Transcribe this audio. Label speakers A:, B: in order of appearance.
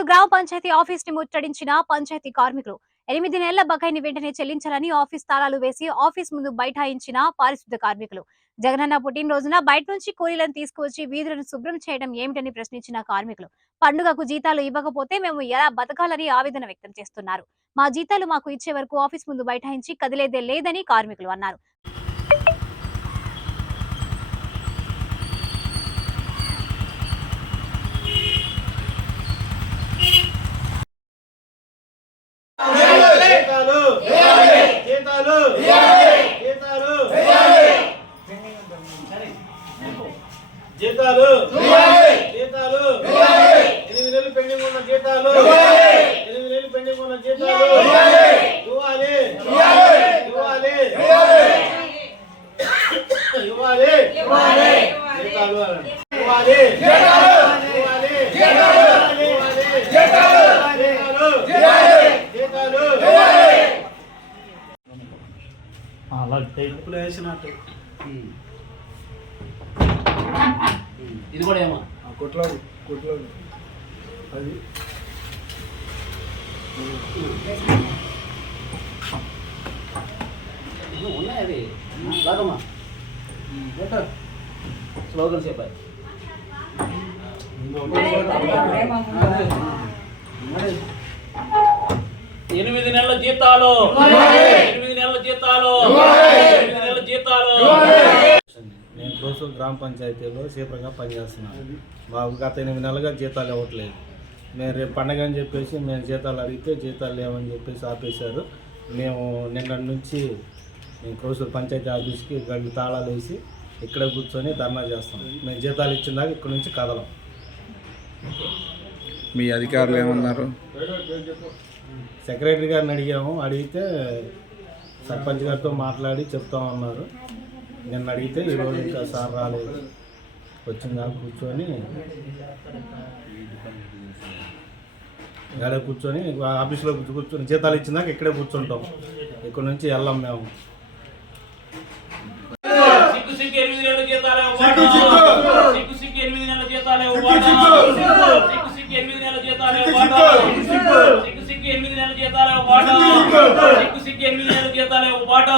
A: చిత్తూరు గ్రామ పంచాయతీ ఆఫీస్ని ముట్టడించిన పంచాయతీ కార్మికులు ఎనిమిది నెలల బకాయిని వెంటనే చెల్లించాలని ఆఫీస్ తాళాలు వేసి ఆఫీస్ ముందు బైఠాయించిన పారిశుద్ధ కార్మికులు. జగనన్న పుట్టినరోజున బయట నుంచి కూలీలను తీసుకువచ్చి వీధులను శుభ్రం చేయడం ఏమిటని ప్రశ్నించిన కార్మికులు. పండుగకు జీతాలు ఇవ్వకపోతే మేము ఎలా బతకాలని ఆవేదన వ్యక్తం చేస్తున్నారు. మా జీతాలు మాకు ఇచ్చే వరకు ఆఫీస్ ముందు బైఠాయించి కదిలేదే లేదని కార్మికులు అన్నారు
B: జీతాలు జీతాలు జీతాలు జీతాలు జీతాలు ఎనిమిది నెలలు పెండింగ్ ఉన్న జీతాలు ఎనిమిది నెలలు పెండింగ్ ఉన్న జీతాలు ఇవ్వాలి ఇవ్వాలి ఇవ్వాలి జీతాలు అనండి. ఇవ్వాలి ఇవ్వాలి ఇవ్వాలి జీతాలు జీతాలు
C: ఇప్పుడు వేసినట్టు
D: ఇది కూడా ఏమో?
C: కొట్లో కొట్లో అది.
D: ఉన్నాయి అవి. స్లోగన్స్ చెప్పాయి ఎనిమిది నెలల జీతాలు. ఎనిమిది నెలల జీతాలు. ఎనిమిది నెలల జీతాలు.
C: నేను క్రోసూరు గ్రామ పంచాయతీలో సీపరంగా పనిచేస్తున్నాను. మాకు గత ఎనిమిది నెలలుగా జీతాలు ఇవ్వట్లేదు. మేము రేపు పండగ అని చెప్పేసి మేము జీతాలు అడిగితే జీతాలు లేవని చెప్పేసి ఆపేశారు. మేము నిన్న నుంచి మేము క్రోసూరు పంచాయతీ ఆఫీస్కి గంట తాళాలు వేసి ఇక్కడే కూర్చొని ధర్నా చేస్తాం. మేము జీతాలు ఇచ్చిన దాకా ఇక్కడ నుంచి కదలం.
E: మీ అధికారులు ఏమన్నారు?
C: సెక్రటరీ గారిని అడిగాము. అడిగితే సర్పంచ్ గారితో మాట్లాడి చెప్తామన్నారు నిన్న అడిగితే ఈరోజు ఇంకా సార్ రాలేదు. వచ్చిందా కూర్చొని ఇక్కడ కూర్చొని ఆఫీస్లో కూర్చో- కూర్చొని జీతాలు ఇచ్చిందాక ఇక్కడే కూర్చుంటాం. ఇక్కడ నుంచి వెళ్ళాం మేము.
D: సిగ్గు సిగ్గు ఎనిమిది నెలల జీతాలే ఇవ్వబడ్డా. సిగ్గు సిగ్గు ఎనిమిది నెలల జీతాలే ఇవ్వబడ్డా. సిగ్గు సిగ్గు ఎనిమిది నెలల జీతాలే ఇవ్వబడ్డా. సిగ్గు సిగ్గు ఎనిమిది నెలల జీతాలే ఇవ్వబడ్డా. సిగ్గు సిగ్గు ఎనిమిది నెలల జీతాలే ఇవ్వబడ్డా.